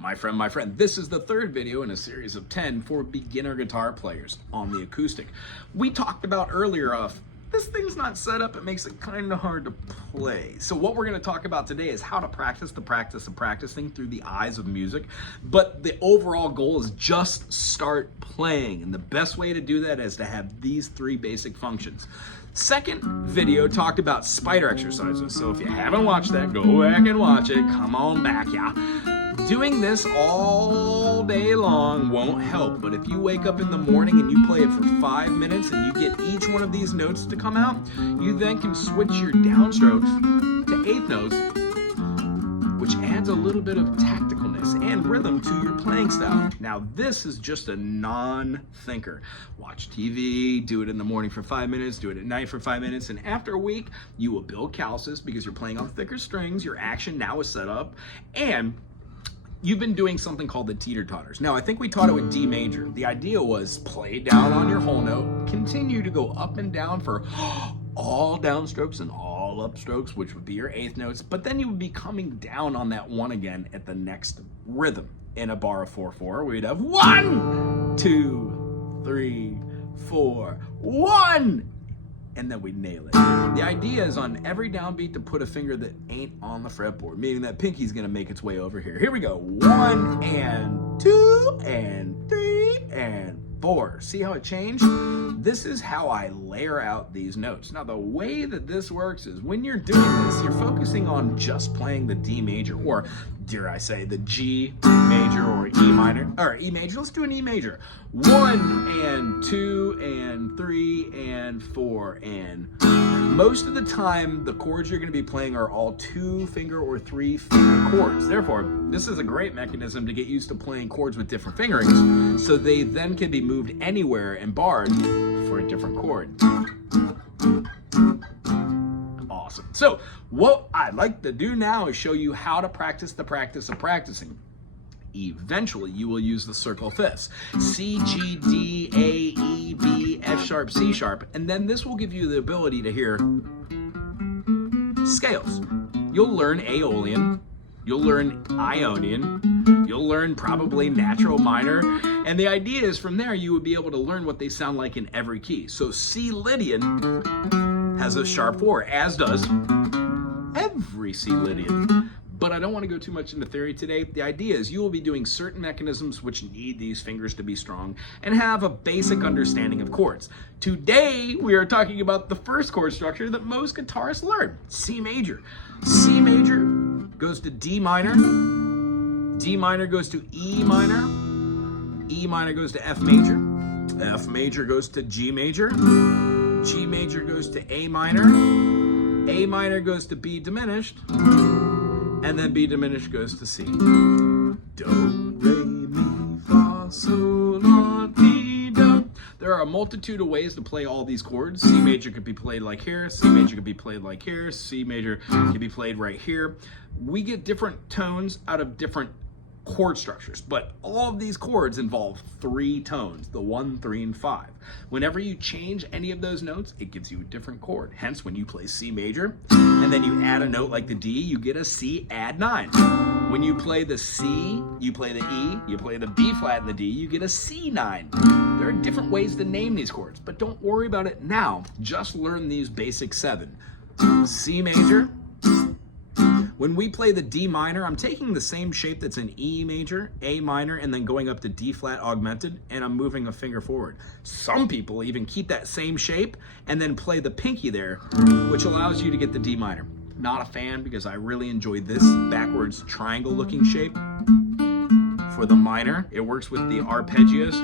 My friend, this is the third video in a series of 10 for beginner guitar players on the acoustic. We talked about earlier this thing's not set up, it makes it kind of hard to play. So what we're going to talk about today is how to practice the practice of practicing through the eyes of music. But the overall goal is just start playing. And the best way to do that is to have these three basic functions. Second video talked about spider exercises. So if you haven't watched that, go back and watch it. Come on back, yeah. Doing this all day long won't help, but if you wake up in the morning and you play it for 5 minutes and you get each one of these notes to come out, you then can switch your downstrokes to eighth notes, which adds a little bit of tacticalness and rhythm to your playing style. Now, this is just a non-thinker. Watch TV, do it in the morning for 5 minutes, do it at night for 5 minutes, and after a week, you will build calluses because you're playing on thicker strings, your action now is set up, and you've been doing something called the teeter-totters. Now, I think we taught it with D major. The idea was play down on your whole note, continue to go up and down for all downstrokes and all upstrokes, which would be your eighth notes, but then you would be coming down on that one again at the next rhythm. In a bar of 4/4, we'd have 1, 2, 3, 4, 1, and then we nail it. The idea is on every downbeat to put a finger that ain't on the fretboard, meaning that pinky's gonna make its way over here. Here we go. 1 and 2 and 3 and 4. See how it changed? This is how I layer out these notes. Now, the way that this works is when you're doing this, you're focusing on just playing the D major, or dare I say the G major or E minor, or E major. Let's do an E major. 1 and 2 and 3 and 4 and most of the time, the chords you're going to be playing are all 2-finger or 3-finger chords. Therefore, this is a great mechanism to get used to playing chords with different fingerings, so they then can be moved anywhere and barred for a different chord. Awesome. So, what I'd like to do now is show you how to practice the practice of practicing. Eventually, you will use the circle fifths. C, G, D, A, E, B, F sharp, C sharp, and then this will give you the ability to hear scales. You'll learn Aeolian, you'll learn Ionian, you'll learn probably natural minor, and the idea is from there you would be able to learn what they sound like in every key. So C Lydian has a sharp 4, as does every C Lydian. But I don't want to go too much into theory today. The idea is you will be doing certain mechanisms which need these fingers to be strong and have a basic understanding of chords. Today, we are talking about the first chord structure that most guitarists learn, C major. C major goes to D minor, D minor goes to E minor, E minor goes to F major, F major goes to G major, G major goes to A minor goes to B diminished, and then B diminished goes to C. Do, re, mi, fa, sol, la, ti, do. There are a multitude of ways to play all these chords. C major could be played like here, C major could be played like here, C major could be played right here. We get different tones out of different chord structures, but all of these chords involve 3 tones, the 1, 3, and 5. Whenever you change any of those notes, it gives you a different chord. Hence, when you play C major, and then you add a note like the D, you get a C add 9. When you play the C, you play the E, you play the B flat and the D, you get a C9. There are different ways to name these chords, but don't worry about it now. Just learn these basic 7. C major. When we play the D minor, I'm taking the same shape that's in E major, A minor, and then going up to D flat augmented, and I'm moving a finger forward. Some people even keep that same shape and then play the pinky there, which allows you to get the D minor. Not a fan because I really enjoy this backwards triangle looking shape for the minor. It works with the arpeggios,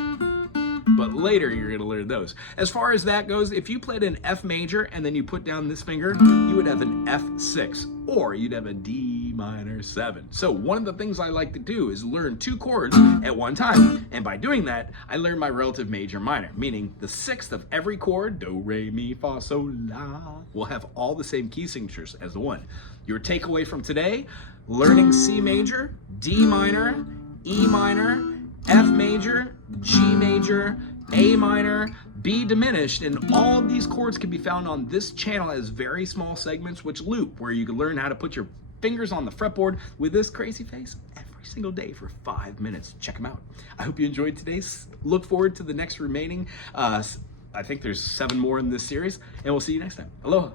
but later you're going to learn those. As far as that goes, if you played an F major and then you put down this finger, you would have an F6, or you'd have a D minor 7. So one of the things I like to do is learn 2 chords at one time, and by doing that, I learn my relative major minor, meaning the 6th of every chord, do, re, mi, fa, sol, la, will have all the same key signatures as the 1. Your takeaway from today, learning C major, D minor, E minor, F major, G major, A minor, B diminished, and all of these chords can be found on this channel as very small segments which loop, where you can learn how to put your fingers on the fretboard with this crazy face every single day for 5 minutes. Check them out. I hope you enjoyed today's. Look forward to the next remaining. I think there's 7 more in this series, and we'll see you next time. Aloha.